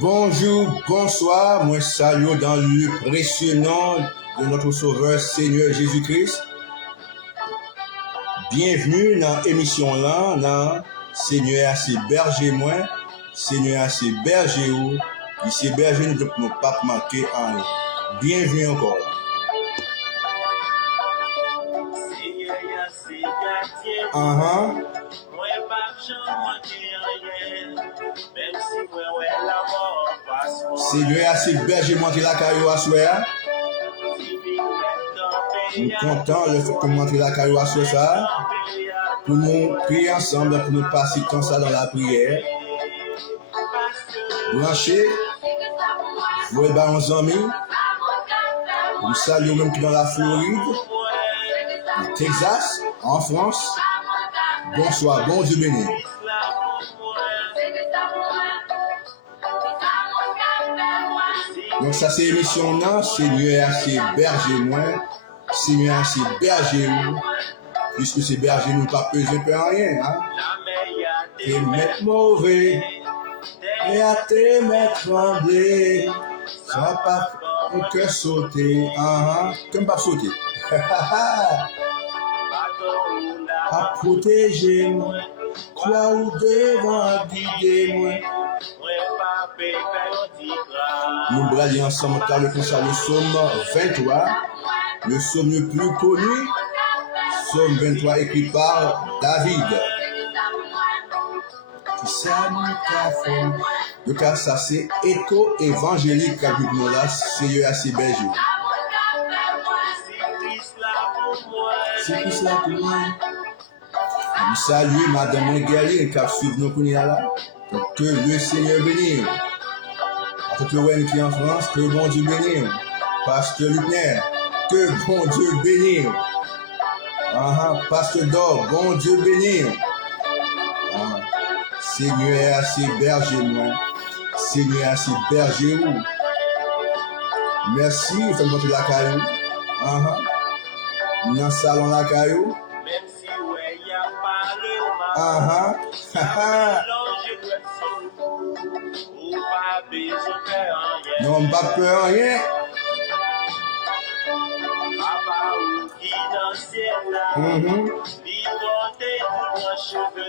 Bonjour, bonsoir, moi salue dans le précieux nom de notre Sauveur Seigneur Jésus-Christ. Bienvenue dans l'émission là, dans Seigneur assez berger moi, Seigneur assez berger ou, qui c'est berger nous ne pas manquer en. Bienvenue encore. Seigneur assez berger monter la caillou à soir. Nous sommes contents de fait que monter la caillou à soir ça. Pour nous prier ensemble, pour nous passer comme ça dans la prière. Brancher, vous êtes nos amis. Nous saluons même qui dans la Floride, au Texas, en France. Bonsoir, bon Dieu béni. Donc ça c'est l'émission là, Seigneur c'est berger moi, Seigneur c'est berger nous, puisque c'est berger nous pas besoin de rien, hein. Et mettre mauvais, et à te mettre trembler, sans pas que sauter, comme pas sauter. À protéger moi, toi ou devant guider moi. Nous bralons ensemble car le psaume 23, le psaume le plus connu, psaume 23 écrit par David. Donc ça c'est écho évangélique à nous là, c'est assez berger. C'est tout cela pour moi. Nous saluons Madame Guerrier qui a suivi nos connus là. Donc que le Seigneur bénisse. Tout le monde qui est en France, que bon Dieu bénisse. Pasteur Lupner, que bon Dieu bénisse. Pasteur Dor, bon Dieu bénisse. Seigneur assez berger moi. Seigneur assez berger vous. Merci, vous faites monter la caillou. Dans le salon la caillou. Non, pas peur rien.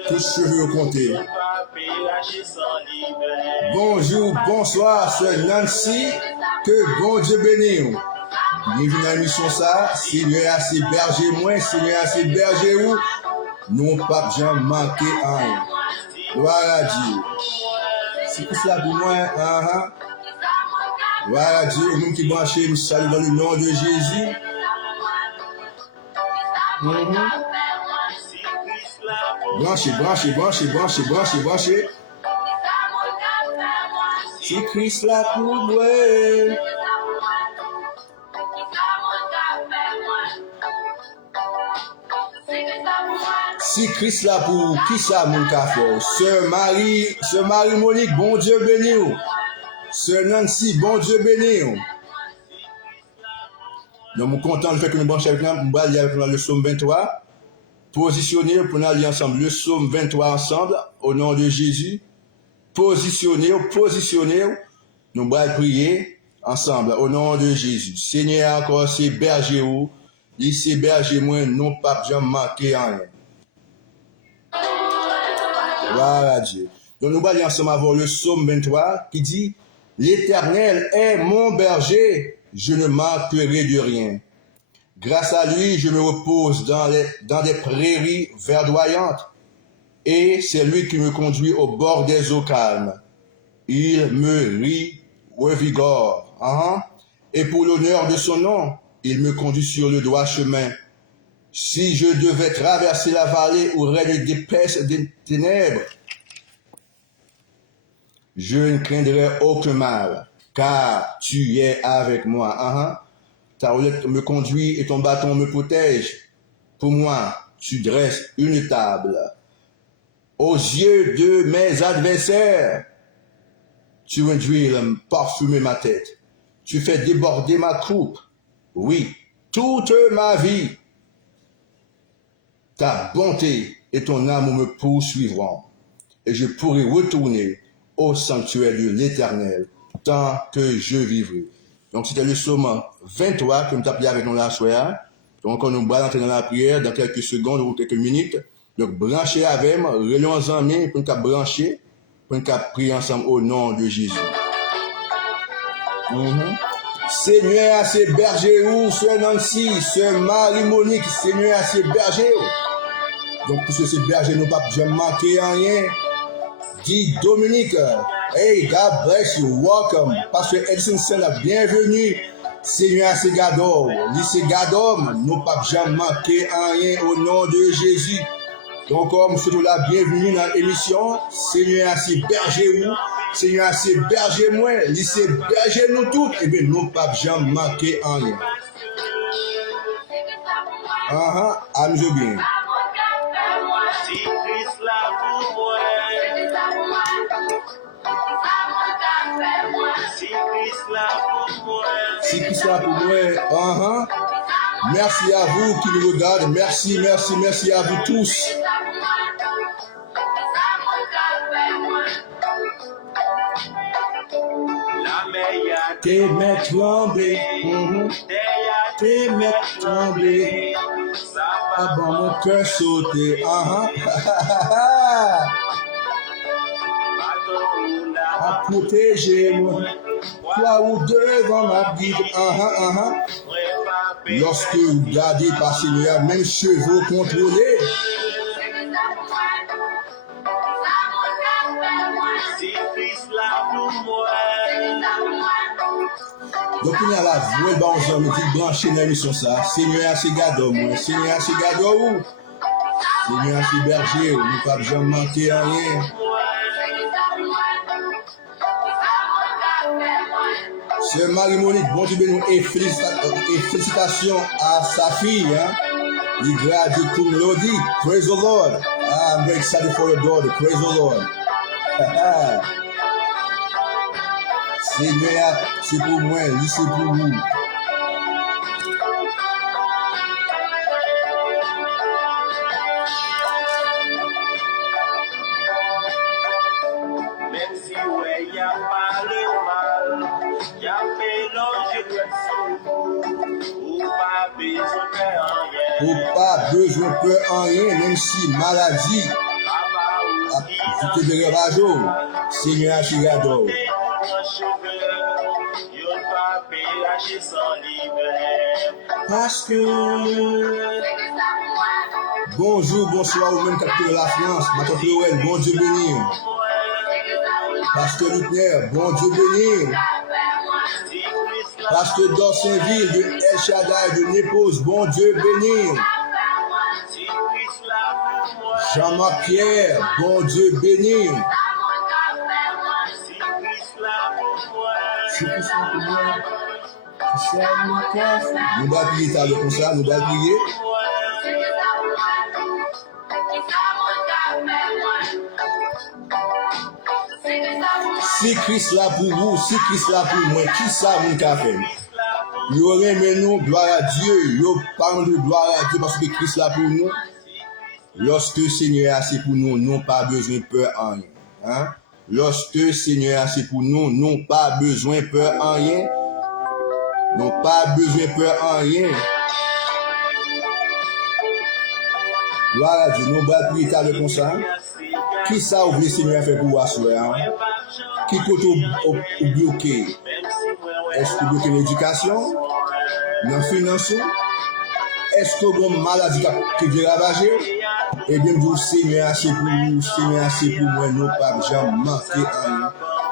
Tous cheveux comptés. Bonjour, bonsoir, sœur Nancy. Que bon Dieu bénisse. Bienvenue dans l'émission ça. Seigneur assez berger moi, Seigneur assez berger où. Non pas jamais manqué en. Voilà Dieu. C'est tout cela pour moi. Voilà Dieu, nous qui branchons, nous saluons dans le nom de Jésus. Branchez, branchez, branchez, branchez, branchez, branchez. C'est Christ là pour moi. Si Christ là pour qui ça mon café? Sœur Marie Monique, bon Dieu béni. Sœur Nancy, bon Dieu béni. Donc, nous sommes contents de faire que nous branchons avec nous, nous allons avec nous le psaume 23. Positionnez pour nous aller ensemble, le psaume 23 ensemble, au nom de Jésus. Positionnez, nous allons prier ensemble, au nom de Jésus. Seigneur, encore c'est berger ou, c'est berger moi, non pas jamais manqué en rien. Voilà Dieu. Donc nous allons ensemble avoir le psaume 23 qui dit: L'Éternel est mon berger, je ne manquerai de rien. Grâce à lui, je me repose dans des prairies verdoyantes, et c'est lui qui me conduit au bord des eaux calmes. Il me revigore. Et pour l'honneur de son nom, il me conduit sur le droit chemin. Si je devais traverser la vallée où règne d'épaisses ténèbres, je ne craindrai aucun mal, car tu es avec moi. Ta roulette me conduit et ton bâton me protège. Pour moi, tu dresses une table. Aux yeux de mes adversaires, tu induis parfumer ma tête. Tu fais déborder ma coupe. Oui, toute ma vie. Ta bonté et ton amour me poursuivront. Et je pourrai retourner au sanctuaire de l'Éternel, tant que je vivrai. Donc, c'était le psaume 23 que nous avons prié avec nous la soirée. Donc, on nous va entrer dans la prière dans quelques secondes ou quelques minutes. Donc, branchez avec moi, relons en main pour nous brancher, pour nous prier ensemble au nom de Jésus. Seigneur, à ces bergers où, ce Nancy, ce Marie-Monique, Seigneur, à ces bergers. Donc, pour ces bergers, nous ne pouvons pas manquer rien. Dit Dominique, hey, God bless you, welcome. Pasteur Edson Senna, bienvenue. Seigneur, à ces gadors, lycée Gadom, nous ne pouvons jamais manquer rien au nom de Jésus. Donc, comme surtout la bienvenue dans l'émission, Seigneur, à ces bergers où, Seigneur, à ces bergers moins, lycée bergers nous tous, et bien, nous ne pouvons jamais manquer rien. Amusez bien. Si Christ là pour moi, merci à vous qui nous regardez, merci à vous tous. Tes mains tremblées, tes mains tremblées, avant mon cœur sauter, à protéger moi, toi ou devant ma guide, lorsque vous gardez par Seigneur, même chevaux contrôlés. Donc il y a la voix dans un petit branché dans l'émission ça. Seigneur, c'est gado moi. Seigneur, c'est gado où? Seigneur, c'est berger. Nous ne pouvons jamais manquer à rien. Sœur Marie-Monique, bon Dieu béni et félicitations à sa fille. Il graduate cum laude. Praise the Lord. I'm very excited for your daughter. Praise the Lord. Seigneur, c'est pour moi, lui c'est pour vous. Même si ouais, y a pas le mal, y a mélange de tout, ou pas besoin de rien. Ou pas besoin de rien, même si maladie a tout de ravageau. Seigneur, je t'adore. Parce que bonjour, bonsoir au même capteur de la France, ma tante Noël, bon Dieu béni. Pasteur Lutner, bon Dieu béni. Pasteur Dorsainville de El Shaddai de Népose, bon Dieu béni. Jean-Marc Pierre, bon Dieu béni. C'est tout ça pour moi. Nous allons prier ça comme ça, nous allons prier. Si Christ là pour vous, si Christ là pour moi, qui ça vous qu'a fait? Il aurait aimé nous, gloire à Dieu, il parle de gloire à Dieu parce que Christ là pour nous. Lorsque le Seigneur est assez pour nous, nous n'avons pas besoin de peur en rien. Lorsque le Seigneur est assez pour nous, nous n'avons pas besoin de peur en rien. Nous n'avons pas besoin de peur en rien. Gloire à Dieu, nous allons prier comme ça. Qui ça ouvre le Seigneur fait pour vous assurer? Qui peut vous bloquer? Est-ce que vous bloquez l'éducation? Dans la finance? Est-ce que vous avez une maladie qui vient ravager? Eh bien, vous, Seigneur, c'est pour vous, Seigneur, c'est pour moi, nous ne pouvons jamais manquer en rien.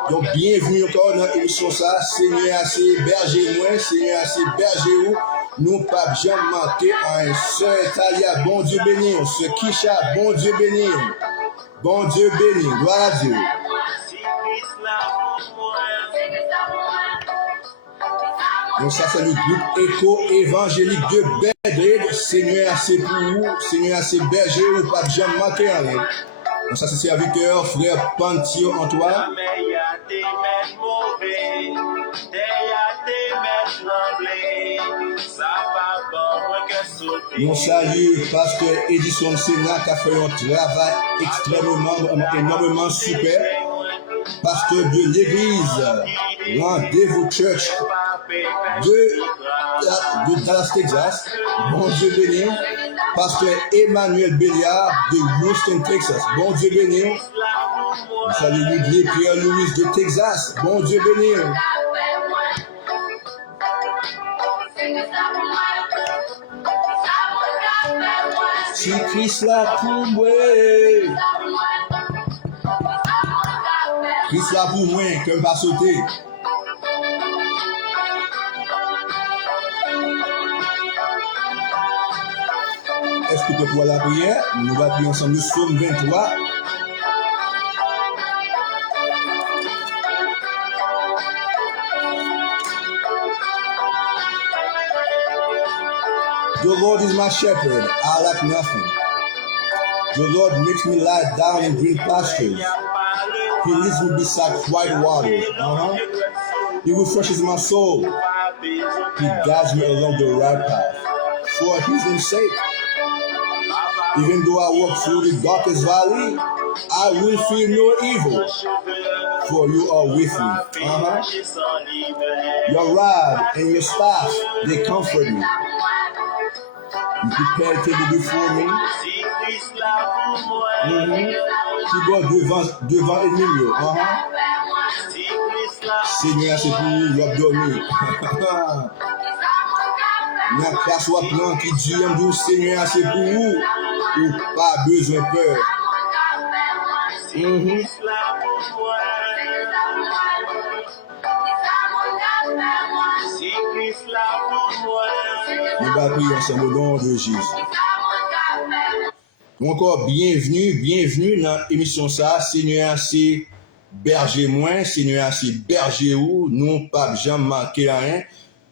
Donc, bienvenue encore dans l'émission ça. Seigneur, c'est berger moi, Seigneur, c'est berger où. Nous ne pouvons jamais manquer en rien. Sœur Talia, bon Dieu béni. Sœur Kisha, bon Dieu béni. Bon Dieu béni. Gloire à Dieu. Donc ça c'est le groupe Écho évangélique de Bed. Seigneur c'est pour vous, Seigneur c'est berger ou pas de jamais manquer à rien. Donc ça c'est serviteur, frère Pantio Antoine. Nous saluons pasteur Edison Senna qui a fait un travail extrêmement, énormément super. pasteur de l'église Rendez-vous Church de Dallas, Texas. Bon Dieu béni. Pasteur Emmanuel Béliard de Houston, Texas. Bon Dieu béni. Salut l'Église Pierre-Louis de Texas. Bon Dieu béni. Si Christ là pour moi. Christ là pour moi, que va sauter. Est-ce que tu peux voir la prière? Nous allons prier ensemble le psaume 23. The Lord is my shepherd, I lack nothing. The Lord makes me lie down in green pastures. He leads me beside quiet waters. He refreshes my soul. He guides me along the right path. For his name's sake. Even though I walk through the darkest valley, I will fear no evil. For you are with me. Your rod and your staff, they comfort me. You prepare a table before me. Tu dois devant ennemi. Seigneur, c'est pour nous, l'op dormi. N'a pas soit plan qui dit en douce, Seigneur, c'est pour vous. Ou pas besoin de peur. Nous allons prier ensemble au nom de Jésus. Encore bienvenue dans l'émission ça. Seigneur, c'est berger moins, Seigneur, c'est berger où, nous pas jamais manqué à rien.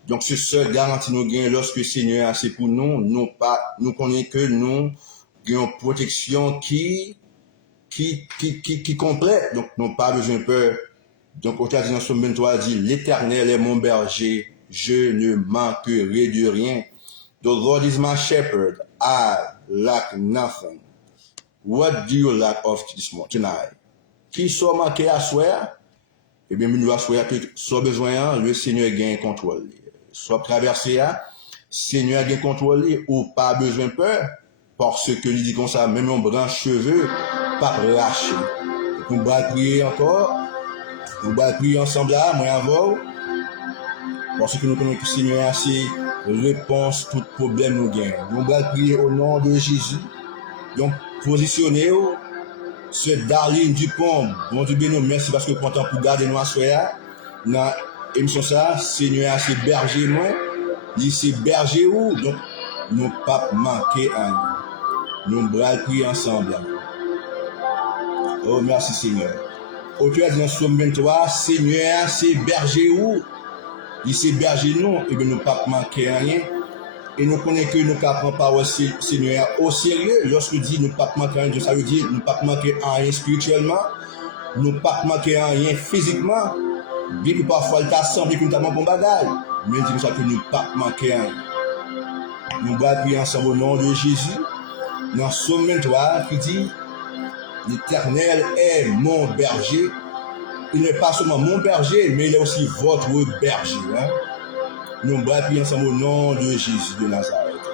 Donc c'est seul garantie nous gain lorsque Seigneur c'est pour nous connaissons que nous avons une protection qui complète. Donc nous pas besoin de peur. Donc au cas dans Somme 23 dit l'Éternel est mon berger, je ne manquerai de rien. The Lord is my shepherd, I lack nothing. What do you lack of tonight? Qui soit manqué à soir? Eh bien, nous allons que soit besoin, le Seigneur gagne contrôle. Soit traversé, Seigneur gagne contrôle ou pas besoin de peur, parce que il dit comme ça, même un branche cheveux, pas lâcher. Nous allons prier encore, nous allons prier ensemble là, moi avant, parce que nous connaissons que le Seigneur a ses réponses, tout problème nous gagne. Nous allons prier au nom de Jésus. Donc, positionnez-vous. Ce Darlene Dupont, bon Dieu béni, merci parce que content pour garder nous à soir. Dans l'émission ça, Seigneur, c'est berger moi, il c'est berger où, donc nous pas manquer un. Nous allons prier ensemble. Oh merci Seigneur. Auteur dans Somme 23, Seigneur, c'est berger où, il c'est berger nous, et bien nous pas manquer rien. Et nous connaissons que nous ne prenons pas aussi Seigneur au sérieux. Lorsque dit nous ne pas manquer rien, ça veut dire nous ne pas manquer rien spirituellement, nous ne pas manquer rien physiquement. Bien que parfois il t'a semblé que nous avons un bon bagage, mais dit ça que nous ne pas manquer rien. Nous allons prier ensemble au nom de Jésus. Dans Somme 23 qui dit l'Éternel est mon berger. Il n'est pas seulement mon berger, mais il est aussi votre berger. Nous allons prier ensemble au nom de Jésus de Nazareth.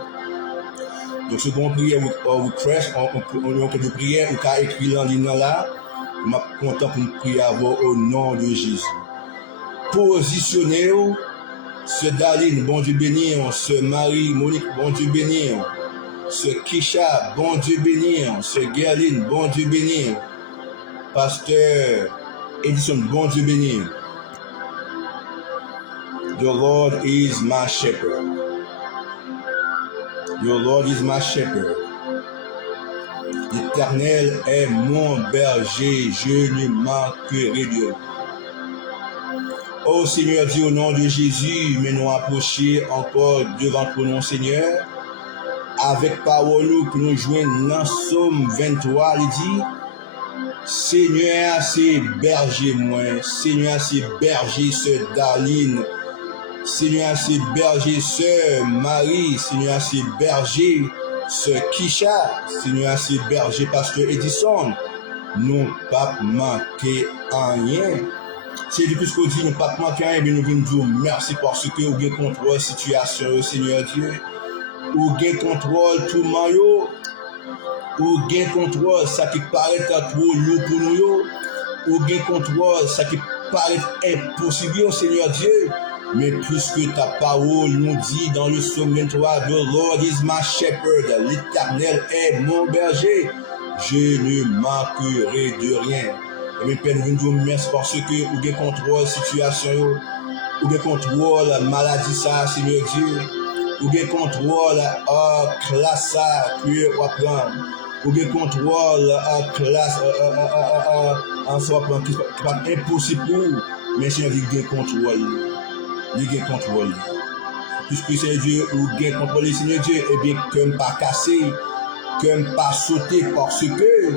Donc, ce qu'on prie ou request, on peut prier ou qu'à écrire en ligne là, je suis content pour nous prier au nom de Jésus. Positionnez-vous, ce Daline, bon Dieu béni, ce Marie, Monique, bon Dieu béni, ce Kisha, bon Dieu béni, ce Gerline, bon Dieu béni, Pasteur Edison, bon Dieu béni. The Lord is my shepherd. Your Lord is my shepherd. L'Éternel est mon berger, je ne manquerai de rien. Oh Seigneur Dieu, au nom de Jésus, mais nous approcher encore devant ton nom, Seigneur, avec parole que nous joignons dans Somme 23, il dit, Seigneur, c'est berger moi, Seigneur, c'est berger ce Darlene, Seigneur, c'est berger sœur Marie, Seigneur, c'est berger sœur Kisha, Seigneur, c'est berger pasteur Edison, nous pas manquer rien. C'est depuis ce qu'on dit, nous pas manquer rien, mais nous venons dire merci parce que vous avez contrôle la situation, Seigneur Dieu. Vous avez contrôle tout le monde, vous avez contrôle ça qui paraît trop lourd pour nous, vous avez contrôle ça qui paraît impossible, Seigneur Dieu. Mais plus que ta parole nous dit dans le psaume 23, The Lord is my shepherd, l'Éternel est mon berger, je ne manquerai de rien. Et mes pères, nous vous remercions parce que vous avez contrôle la situation, vous avez contrôle la maladie, ça, Seigneur Dieu, vous avez contrôle la classe que vous apprendre, vous avez contrôle la classe qui n'est pas impossible pour vous, mais Seigneur, vous avez contrôle. Il y a contrôle. Puisque Seigneur Dieu, ou gain contrôle, Seigneur Dieu, et bien, comme pas cassé, comme pas sauté, parce que,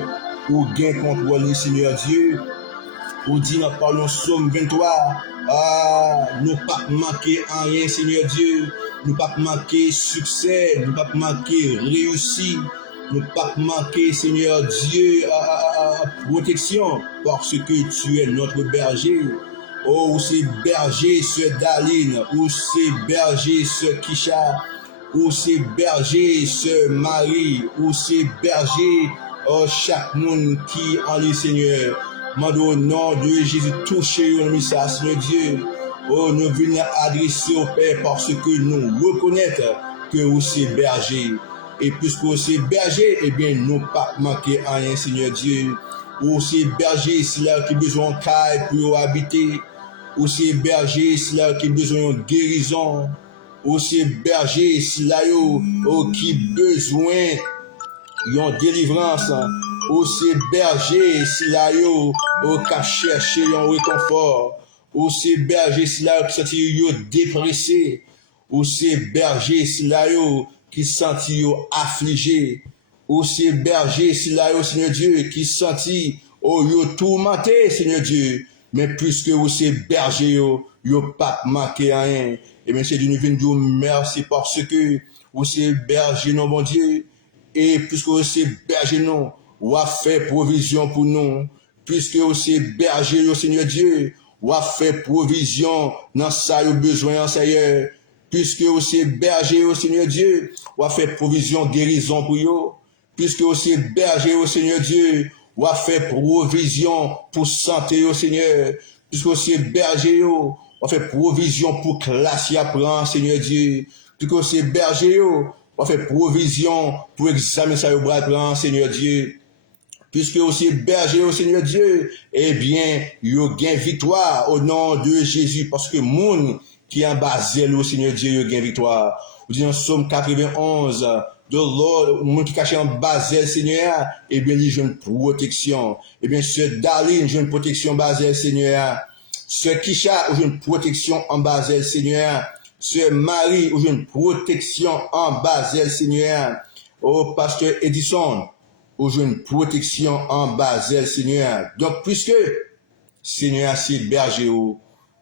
ou gain contrôle, Seigneur Dieu, ou dit dans parlons Psaume 23, nous pas manquer en rien, Seigneur Dieu, nous pas manquer succès, nous pas manquer réussite, nous pas manquer, Seigneur Dieu, protection, parce que tu es notre berger. Oh, c'est berger ce Daline, ou c'est berger ce Kisha, ou c'est berger ce Marie, ou c'est berger chaque monde qui en le Seigneur. Mande au nom de Jésus, touchez au message, Seigneur Dieu. Oh, nous venons adresser au Père parce que nous reconnaissons que vous c'est berger. Et puisque vous c'est berger, eh bien, nous pas manquer rien, Seigneur Dieu. Ou c'est berger, c'est là qui a besoin de caille pour habiter. Ou c'est berger, c'est là qui a besoin de guérison. Ou c'est berger, c'est là qui a besoin de délivrance. Ou c'est berger, c'est là qui a cherché un réconfort. Ou c'est berger, c'est là qui senti dépressé. Ou c'est berger, c'est là qui senti affligé. Ou c'est berger, c'est là Seigneur Dieu, qui senti tourmenté, Seigneur Dieu. Mais puisque vous c'est berger, vous pas manqué rien. Et bien, c'est de nous venir dire merci parce que vous c'est berger, non, mon Dieu. Et puisque vous c'est berger, non, vous avez fait provision pour nous. Puisque vous c'est berger, Seigneur Dieu, vous avez fait provision dans ça, vous besoin, Seigneur. Puisque vous c'est berger, Seigneur Dieu, vous avez fait provision, guérison pour vous. Puisque vous c'est berger, Seigneur Dieu, ou a fait provision pour santé au Seigneur, puisque c'est berger, ou a fait provision pour classe y apprend, Seigneur Dieu, puisque c'est berger, ou a fait provision pour examiner ça au bras Seigneur Dieu, puisque c'est berger au Seigneur Dieu, eh bien, il y a gain victoire au nom de Jésus, parce que moun qui en basé au Seigneur Dieu, il y a gain victoire. Vous dites dans Somme 91, de Lord, le monde qui cache en basé, Seigneur, eh bien, il y a une protection. Eh bien, ce Daline, j'ai une protection basée, Seigneur. Ce Kisha, j'ai une protection en basé, Seigneur. Ce Marie, j'ai une protection en basé, Seigneur. Oh, pasteur Edison, j'ai une protection en basé, Seigneur. Donc, puisque, Seigneur, c'est berger,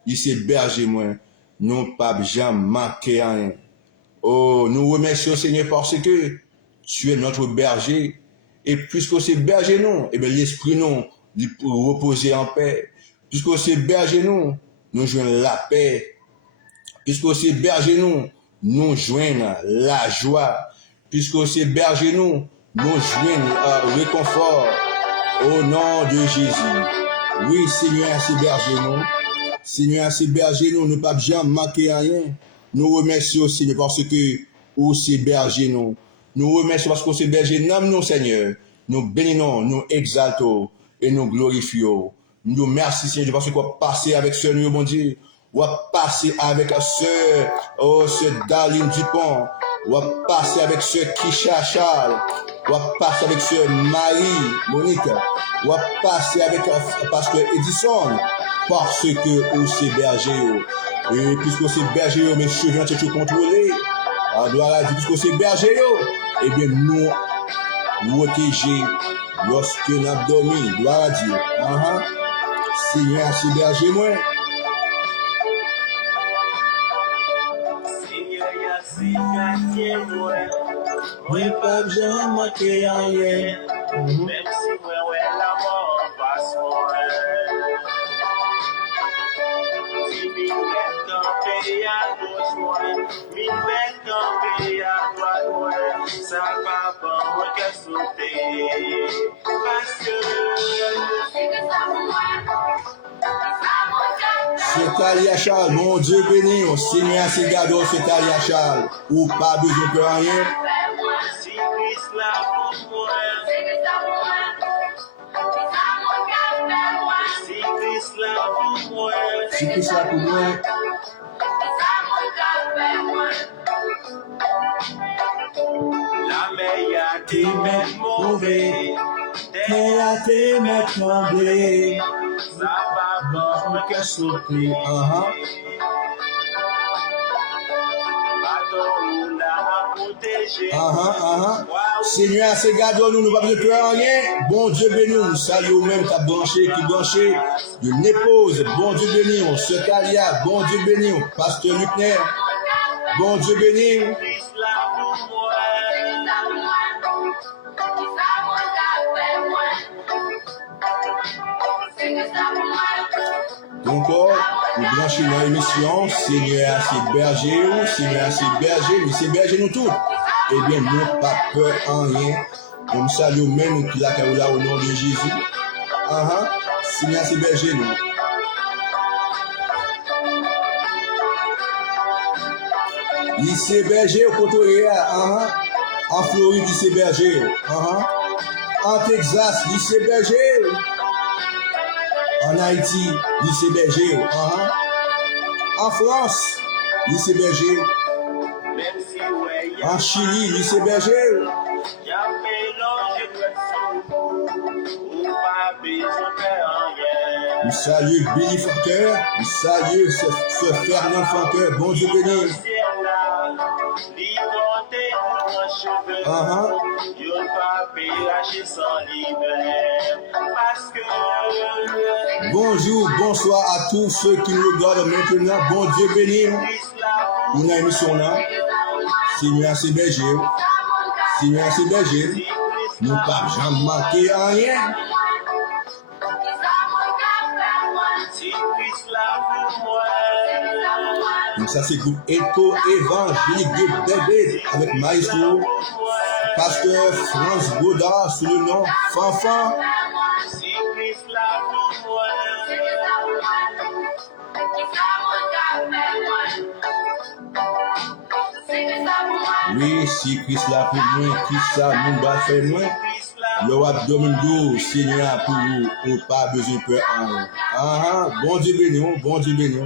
il c'est berger, moi, non pas jamais manqué rien. Oh, nous remercions Seigneur parce que tu es notre berger. Et puisque c'est berger nous, eh bien l'esprit nous, il peut reposer en paix. Puisque c'est berger nous joignons la paix. Puisque c'est berger nous joignons la joie. Puisque c'est berger nous joignons le réconfort. Au nom de Jésus. Oui, Seigneur, c'est berger nous. Seigneur, c'est berger nous ne pas jamais manquer rien. Nous remercions Seigneur parce que vous c'est berger nous. Nous remercions parce que vous c'est berger nous, Seigneur. Nous bénissons, nous exaltons et nous glorifions. Nous merci Seigneur parce que vous passez avec ce nous, mon Dieu. Vous passez avec ce Daline Dupont. Vous passez avec ce Kisha Charles. Vous passez avec ce Marie Monique. Vous passez avec pasteur Edison parce que vous c'est berger. Et puisque c'est berger, mes cheveux sont contrôlés, gloire à Dieu, puisque c'est berger, eh bien nous protéger lorsque nous avons dormi, gloire à Dieu. Seigneur, c'est berger, moi. Seigneur, c'est gardien, moi. Oui, pas jamais manqué rien. Même si moi, ouais, la mort. mi met campé à gauche moi, mi met campé à droite moi, ça va pas moi qu'à sauter, parce que C'est Alia Charles, mon Dieu béni, on signe à ses gados, c'est Alia Charles, ou pas besoin de rien. si Christ là pour moi, si Christ là pour moi, Si Christ là pour moi, la meilleure des mêmes mauvais, t'es à tes maîtres tremblés. ça va pas moi qu'à sauter. Bâton là à protéger. Seigneur, c'est gardons nous, nous pas besoin de peur rien. Bon Dieu béni, nous saluons même ta branché, qui branché, de l'épouse, bon Dieu béni, on se Talia, bon Dieu béni, on pasteur Lucner, bon Dieu béni. Christ là pour moi. Donc, nous branchons dans l'émission, Seigneur, c'est berger, Seigneur, c'est berger, mais c'est berger nous tous. Eh bien, nous pas peur en rien. On salue même qui l'a là au nom de Jésus. Seigneur, c'est berger nous. Lycée berger au côté, en Floride, lycée berger. En Texas, lycée berger. En Haïti, lycée berger. En France, lycée berger. Même si ouais, En Chili, lycée berger. y a mélange de tout, ou pas besoin de rien. Nous saluons Billy Fonker. Nous saluons ce Fernand Fonker. Bon Dieu béni. Ciel là, liberté pour un cheveu. Y'on pas pérager sans libère, parce que Bonjour, bonsoir à tous ceux qui nous regardent maintenant. Bon Dieu béni. Christ là Une émission là. Seigneur, c'est berger. Seigneur, c'est berger. Nous pas jamais manqué en rien. si Christ là pour moi. Donc ça c'est groupe Écho Évangélique de Bébé avec Maestro, Pasteur France Godard sous le nom Fanfan. Si Christ là pour moi. Oui, si Christ là pour moi, Christ ça nous va faire moins. Christ là Le abdomen doux, Seigneur pour vous, pour pas besoin de peur en rien. Bon Dieu béni, bon Dieu béni.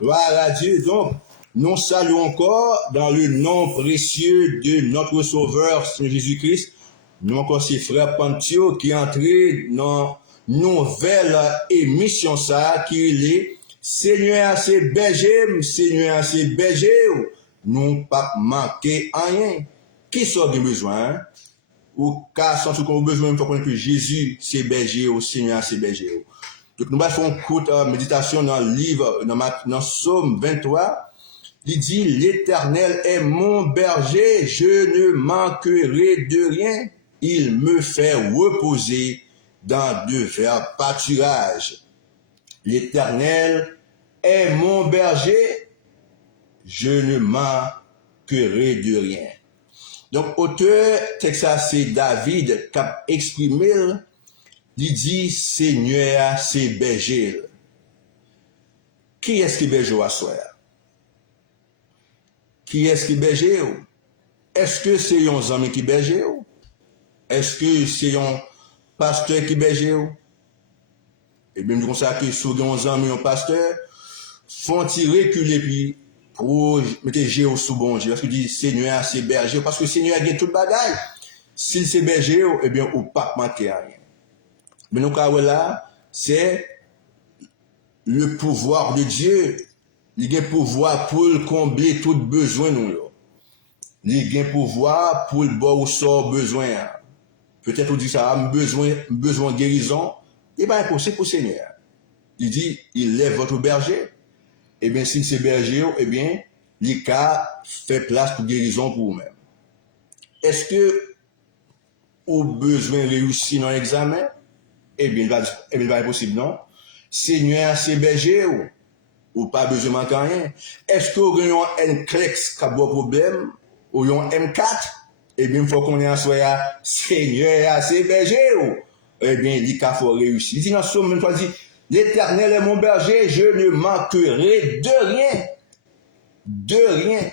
Gloire à Dieu. Donc, nous saluons encore dans le nom précieux de notre Sauveur, Seigneur Jésus-Christ. Nous encore ces frères Pantio qui entré dans nouvelle émission ça, qui est Seigneur, c'est berger, Seigneur, c'est berger. Nous pas manquer en rien. Qui sort de besoin? Ou cas sans tout qu'on a besoin, il faut connaître que Jésus, c'est berger, au Seigneur, c'est berger. Donc, nous allons faire une courte méditation dans le livre, dans Psaume 23. Il dit, l'Éternel est mon berger, je ne manquerai de rien. Il me fait reposer dans de verts pâturages. L'Éternel est mon berger, je ne manquerai de rien. Donc, auteur, texte c'est David qui a exprimé, il dit, Seigneur, c'est berger. Qui est-ce qui est berger à soi? Qui est-ce qui est berger? Est-ce que c'est un ami qui est berger? Est-ce que c'est un pasteur qui est berger? Et bien, comme ça, que si un ami, un pasteur, font reculer puis pour mettre Géo sous bon Dieu. Parce que dit Seigneur, c'est berger. Parce que Seigneur a tout le bagage. S'il c'est berger, eh bien, au pas manquer à rien. Mais nous, là, c'est le pouvoir de Dieu. Il a un pouvoir pour combler tout besoin, nous. Il a un pouvoir pour le bon ou sort besoin. Peut-être on dit ça, besoin de guérison. Et bien, impossible pour le Seigneur. Il dit, il est votre berger. Eh bien, si c'est berger, eh bien, il fait place pour guérison pour vous-même. Est-ce que vous avez besoin de réussir dans l'examen? Eh bien, il va être possible, non? Seigneur, c'est berger, ou pas besoin de manquer rien. Est-ce que vous avez un NCLEX qui a un problème, ou un M4? Eh bien, il faut qu'on ait un soya, Seigneur, c'est berger. Eh bien, il faut réussir. Il dit dans Somme 23, il dit, l'Éternel est mon berger, je ne manquerai de rien. De rien.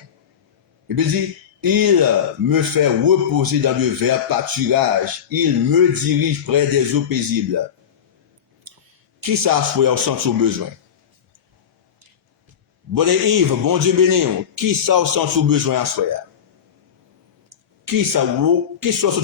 Et bien, il dit, il me fait reposer dans de verts pâturages. Il me dirige près des eaux paisibles. Qui ça a au centre au besoin? Bon et Yves, bon Dieu béni. Qui ça au centre au besoin à soi? Qui ça au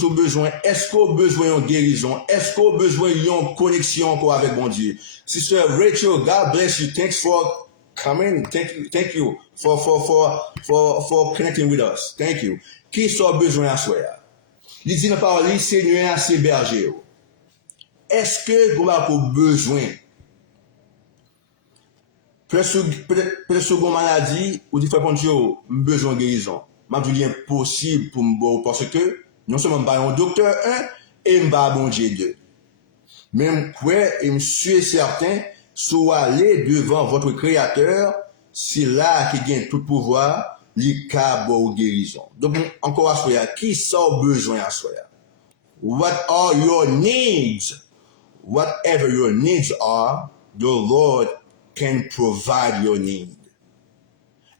besoin? Est-ce qu'on a besoin de guérison? Est-ce qu'on a besoin d'une connexion encore avec bon Dieu? Sister Rachel, God bless you. Thanks for coming. Thank you for connecting with us. Thank you. Qui ça a besoin à soi? Il dit dans la parole, Seigneur, c'est berger. Est-ce que vous avez besoin? Peut-être que vous maladie, ou dit, frère Dieu, besoin de guérison. Je dis impossible pour moi, parce que non seulement je suis un docteur, et je suis un bon Dieu, 2. Même quoi, je suis certain, soit aller devant votre Créateur, c'est là qu'il gagne tout pouvoir, il a une guérison. Donc, encore à soi, qui ça a besoin à soi? What are your needs? Whatever your needs are, the Lord can provide your need.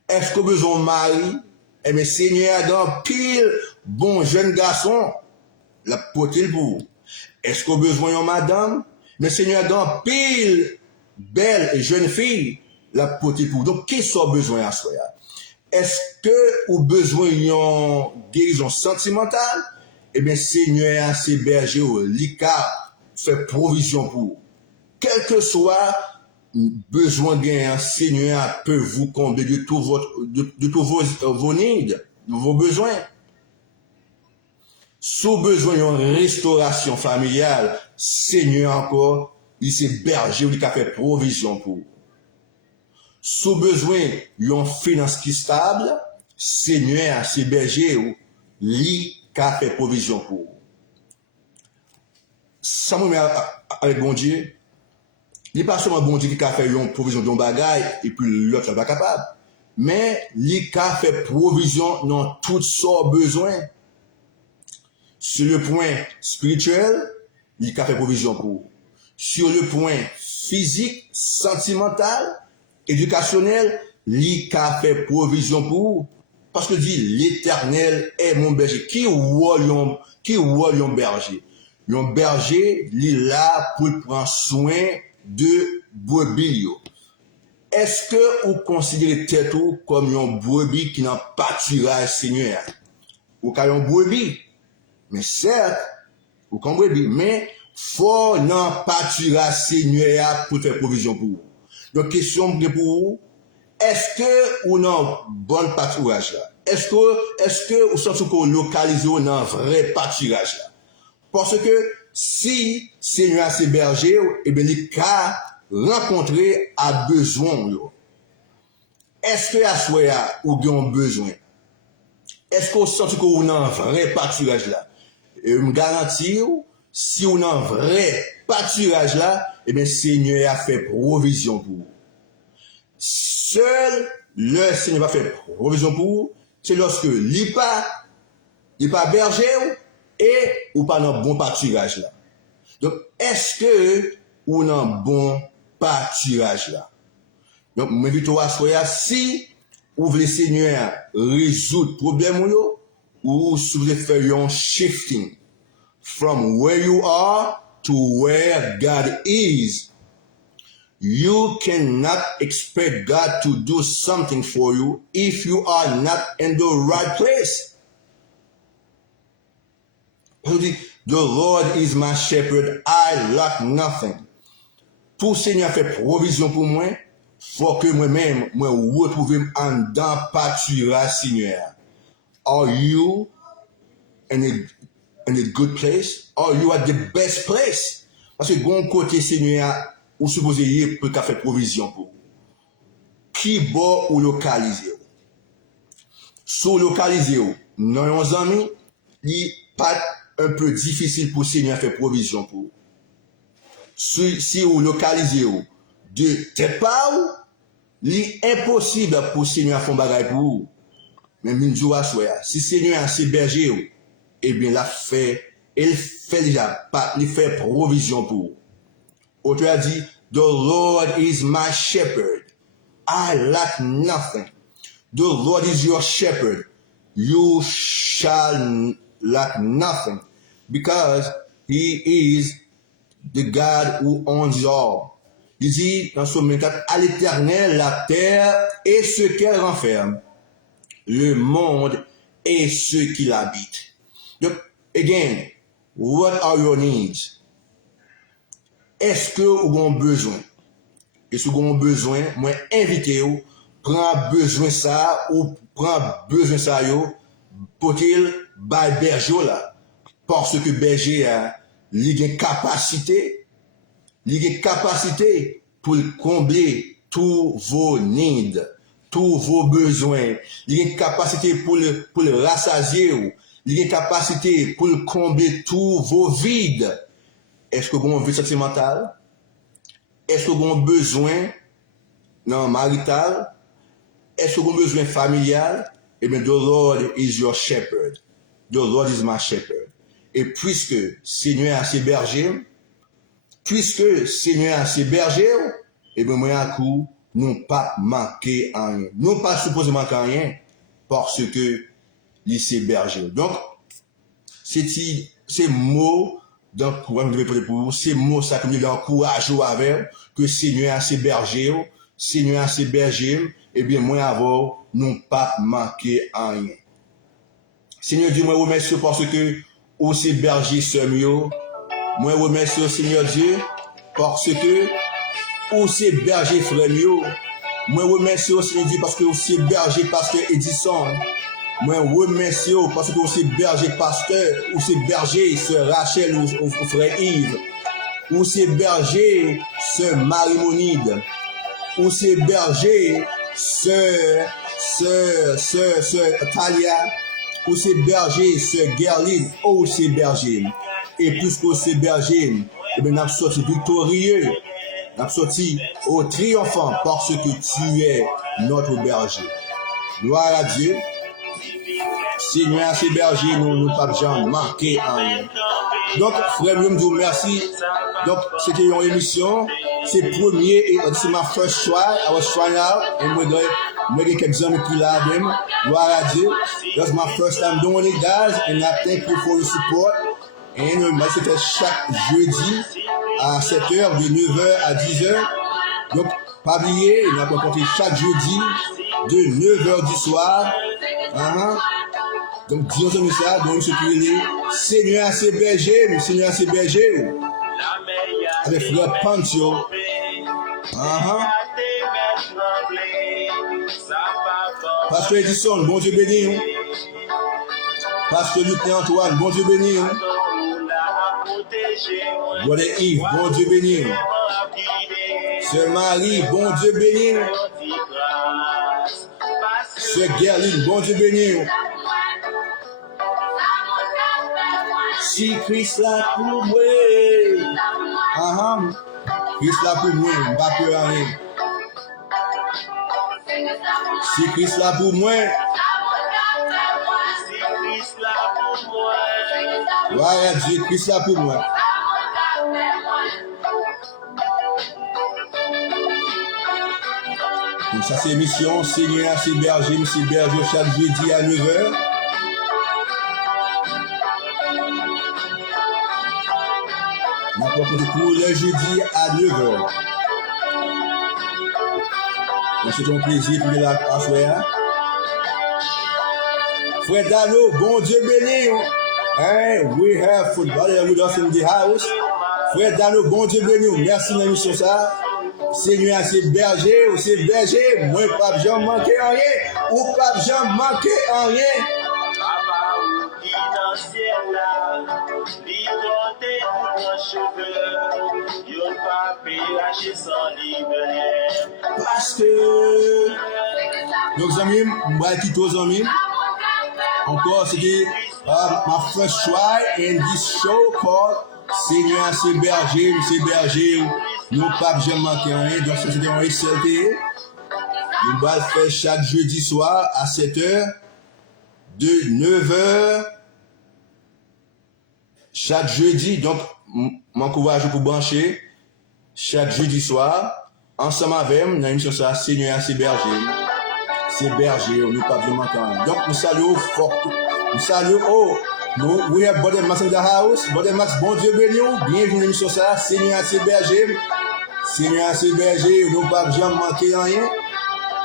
Est-ce que vous avez besoin de mari? Eh bien, Seigneur, dans pile bon jeune garçon, la portée pour. Est-ce que vous avez besoin de madame? Mais Seigneur, dans pile belle et jeune fille, la portée pour. Donc, qu'est-ce que vous avez besoin à soi? Est-ce que vous avez besoin d'une guérison sentimentale? Eh bien, Seigneur, c'est berger, l'ICA fait provision pour. Quel que soit besoin d'un Seigneur peut vous combler de tous vos needs, de vos besoins. Sous besoin d'une restauration familiale, Seigneur encore, il s'est berger, il a fait provision pour. Sous besoin d'une finance qui stable, Seigneur, c'est berger, il a fait provision pour. Ça me met avec bon Dieu. Il n'est pas seulement bon Dieu qui a fait une provision d'un bagage et puis l'autre n'est pas capable. Mais il a fait provision dans toutes sortes de besoins. Sur le point spirituel, il a fait provision pour. Sur le point physique, sentimental, éducationnel, il a fait provision pour. Parce que dit, l'Éternel est mon berger. Qui est un berger? Un berger, il est là pour prendre soin de brebis. Est-ce que vous considérez tête comme un brebis qui n'a pas pâturage, Seigneur? Ou qu'il y a un brebis? Mais certes, ou comme brebis, mais faut n'en pâturage, Seigneur, pour faire provision pour vous. Donc, question pour vous, est-ce que vous n'avez bon pâturage là? Est-ce que vous sentez que vous localisez dans un vrai pâturage là? Parce que si Seigneur c'est berger, eh bien, les cas rencontrés à besoin. Est-ce que à soi ou bien besoin? Est-ce que vous sentez que vous avez un vrai pâturage là? Et je me garantis, si vous avez un vrai pâturage là, eh bien, Seigneur a fait provision pour vous. Seul le Seigneur va faire provision pour vous, c'est lorsque il n'est pas berger et ou pas dans bon pâturage là. Donc, est-ce que ou dans bon pâturage là? Donc, je m'invite à soi, si vous voulez Seigneur résoudre le problème ou si vous voulez faire un shifting from where you are to where God is, you cannot expect God to do something for you if you are not in the right place. The Lord is my shepherd, I lack nothing. Pour Seigneur fait provision pour moi, faut que moi-même, moi retrouve en dans pâturage, Seigneur. Are you in a good place? Are you at the best place? Parce que bon côté, Seigneur, ou supposé y peut faire provision pour. Qui bon ou localiser? Sous localiser, non, nos amis, il pas un peu difficile pour Seigneur faire provision pour. Si vous localisez de tête pas L'impossible pour Seigneur à faire bagay pour vous. Mais minjou à soi, si Seigneur a ses bergers, eh bien, il fait déjà, il fait provision pour vous. Autre a dit, the Lord is my shepherd. I lack nothing. The Lord is your shepherd. You shall lack nothing. Because he is the God who owns all. Il dit dans Psaume 24, à l'Éternel la terre et ce qu'elle renferme, le monde et ceux qui l'habitent. Donc, again, what are your needs? Est-ce que vous avez besoin? Et si vous avez besoin, moi invitez-vous, prends besoin ça ou prends besoin ça yo pour qu'il baille berger là. Parce que berger a une capacité pour combler tous vos needs, tous vos besoins. Il a une capacité pour le rassasier. Il a une capacité pour combler tous vos vides. Est-ce que vous avez un vide sentimental? Est-ce que vous avez besoin non marital? Est-ce que vous avez besoin familial? Eh bien, the Lord is your shepherd. The Lord is my shepherd. Et puisque Seigneur a ses bergers, eh bien, moi, à coup, nous pas manquer en rien. Nous pas supposé manquer en rien parce que il s'est berger. Donc, ces mots, donc, pour vous, ces mots, ça comme il encourage avec que Seigneur a ses bergers, eh bien, moi, avant, nous pas manquer en rien. Seigneur Dieu, moi, remercie parce que, ou ces bergers sommes, moi, remercie au Seigneur Dieu parce que, ou ces bergers frères, moi, remercie au Seigneur Dieu parce que, ou ces bergers pasteur Edison, moi, remercie parce que, ou ces bergers pasteur, ou ces bergers sœur Rachel ou frère Yves, ou ces bergers sœur Marie-Monide, ou ces bergers sœur Talia, ou ces bergers sœur Gerline, ou ces bergers. Et puisque ces bergers, eh bien, nous sommes sortis victorieux, nous sommes sortis au triomphant parce que tu es notre berger. Gloire à Dieu. Seigneur, ces bergers, nous ne pas jamais manquer en rien. Donc, frère, je vous remercie. Donc, c'était une émission. C'est premier et c'est ma first try. I was trying out and we're going to make quelques amis qui l'a même. Gloire à Dieu. That's my first time doing it, guys. And I thank you for your support. Et c'était chaque jeudi à 7h, de 9h à 10h. Donc, pas oublier, il a rencontré chaque jeudi de 9h du soir. Donc, disons ça, donc ce qui est Seigneur à ses bergers, avec frère Pancho. Pasteur Edison, bon Dieu béni. Pasteur Luc Antoine, bon Dieu béni. Brother Yves, bon Dieu béni. Sœur Marie, bon Dieu béni. Sœur Gerline, bon Dieu béni. Si Christ là pour moi, Christ là pour moi, pas peur à rien. Si Christ là pour moi, ouais, Dieu, Christ là pour moi. Donc ça c'est l'émission Seigneur, c'est berger chaque jeudi à 9h. Pour le jeudi à 9h. C'est un plaisir pour la soirée. Frère Dano, bon Dieu béni. Hey, we have football with us in the house. Frère Dano, bon Dieu béni. Merci de l'émission ça. Seigneur, c'est berger ou c'est berger. Moi, pas jamais manqué en rien. Ou pas jamais manqué en rien. Parce que nos amis, moi qui tous amis, encore c'était my first try in this show called Seigneur, c'est berger, nous pas jamais manqué rien. Donc c'était un SLT. Nous allons faire chaque jeudi soir à 7h, de 9h, chaque jeudi. Donc, m'encourage pour brancher chaque jeudi soir. Ensemble avec nous, dans l'émission ça, Seigneur, c'est berger. C'est berger, nous pas vraiment quand. Donc, nous saluons fort. Nous saluons, we have Brother Max in the house. Brother Max, bon Dieu béni, bienvenue dans l'émission ça, Seigneur, c'est berger. Seigneur, c'est berger, nous pas jamais manquer rien.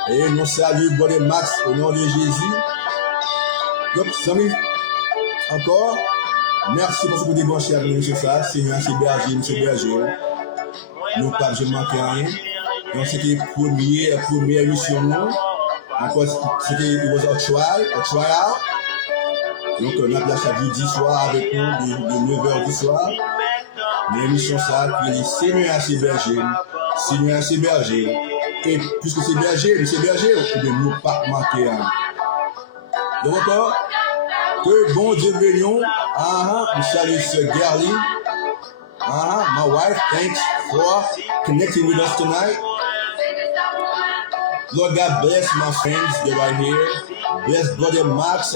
Et nous saluons Brother Max au nom de Jésus. Donc, amis, encore, merci pour ce que vous débranché avec nous sur ça. Seigneur, c'est berger. Nous pas jamais manquer rien. Donc, c'était la première émission. Encore, c'était a trial. Donc, on a placé chaque jeudi soir avec nous de 9h du soir. L'émission ça, puis Seigneur, c'est berger. Seigneur, c'est berger. Et puisque c'est berger, nous ne pas manquer rien. Donc, encore, que bon Dieu bénisse. Nous saluons ce Gerly. My wife, thanks for connecting with us tonight. Lord God bless my friends that are here. Bless Brother Max,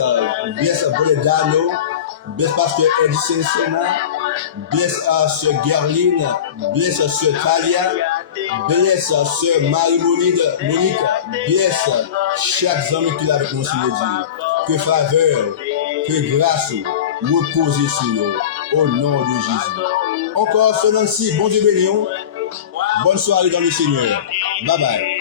bless Brother Dano, bless Pastor Edison Sena, bless Sir Gerline, bless Sir Talia, bless Sir Marie-Monique, bless chaque ami qui l'a avec nous sur le Dieu. Que faveur, que grâce repose sur nous, au nom de Jésus. Encore ce nom-ci, bon Dieu béni. Bonne soirée dans le Seigneur. Bye bye.